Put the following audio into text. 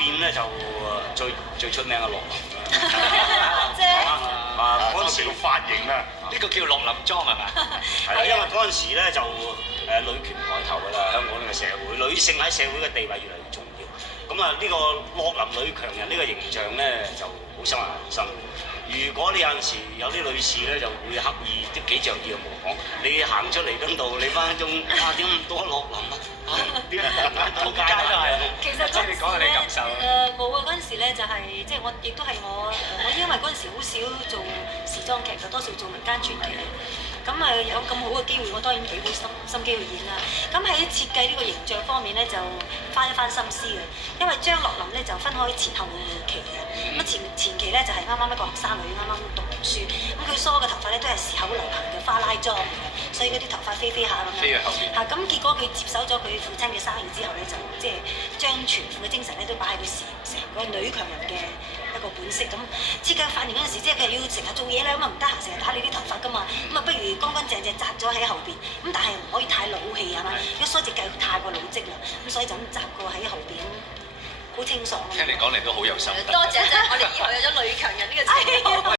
邊咧就最出名嘅洛林啦，即係嗰陣時個髮型啊，呢個叫洛林裝係咪？係啦，因為嗰陣時咧就女權抬頭㗎啦，香港呢個社會，女性喺社會嘅地位越嚟越重要。咁啊，呢個洛林女強人呢個形象咧就好深入人心。如果你有陣時有啲女士咧就會刻意都幾着意嘅模仿，你行出嚟嗰度，你分分鐘點咁多洛林啊？點解到街都係？其實嗰陣時講下你感受冇啊！嗰陣時咧就係即係我亦都係我因為嗰陣時好少做時裝劇嘅，多數做民間傳奇。咁有咁好嘅機會，我當然幾好心機去演啦。咁喺設計呢個形象方面咧，就花一番心思嘅。因為張樂霖咧就分開前後期嘅。咁前期咧就係啱啱一個學生女，啱啱讀書。咁佢梳嘅頭髮咧都係時候流行嘅花拉裝嘅，所以嗰啲頭髮飛飛下咁樣。飛去後邊。咁結果佢接手咗佢父親嘅生意之後咧，就即係將全副嘅精神咧都擺喺佢成個女強人嘅一個本色咁。設計髮型嗰陣時，即係佢要成日做嘢啦，咁啊唔得閒成日打理啲頭髮噶嘛，咁啊不如乾乾淨淨紮咗喺後邊，咁但係唔可以太老氣係嘛，如果梳直計太過老積啦，咁所以就咁紮過喺後邊，好清爽。聽你講你都好有心。多謝啫，我哋以後有咗女強人呢個詞。